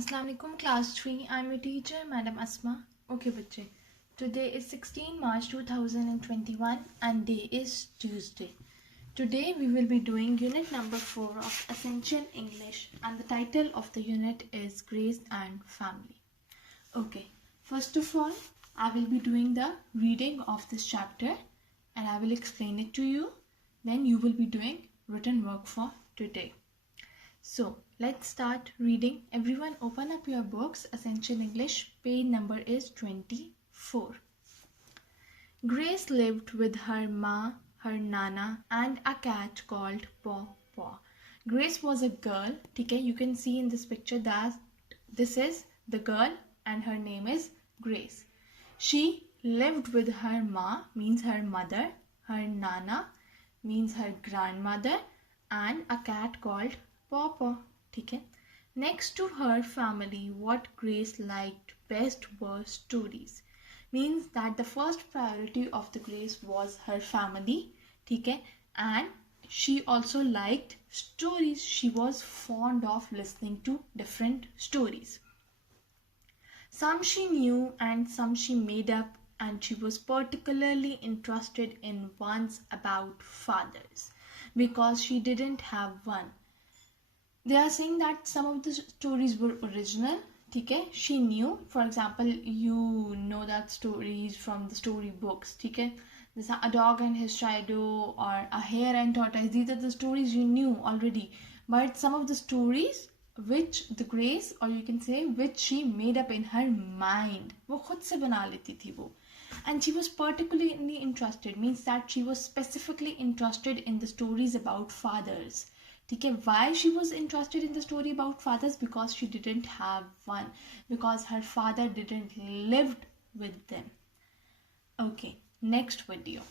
Assalamu alaikum class 3. I'm your teacher, Madam Asma. Okay, bachche. Today is 16 March 2021 and day is Tuesday. Today we will be doing unit number 4 of Essential English and the title of the unit is Grace and Family. Okay, first of all, I will be doing the reading of this chapter and I will explain it to you. Then you will be doing written work for today. So let's start reading. Everyone open up your books. Essential English, page number is 24. Grace lived with her ma, her nana and a cat called Paw Paw. Grace was a girl. Okay, you can see in this picture that this is the girl and her name is Grace. She lived with her ma, means her mother, her nana means her grandmother, and a cat called Paw Paw. Okay. Next to her family, what Grace liked best were stories. Means that the first priority of the Grace was her family. Okay. And she also liked stories. She was fond of listening to different stories. Some she knew and some she made up, and she was particularly interested in ones about fathers because she didn't have one. They are saying that some of the stories were original. Okay? She knew, for example, you know that stories from the story books. Okay? There's a dog and his shadow, or a hare and tortoise. These are the stories you knew already. But some of the stories which the Grace, or you can say which she made up in her mind, वो खुद से बना लेती थी वो. And she was particularly interested, means that she was specifically interested in the stories about fathers. Okay, why she was interested in the story about fathers? Because she didn't have one, because her father didn't live with them. Okay, next video.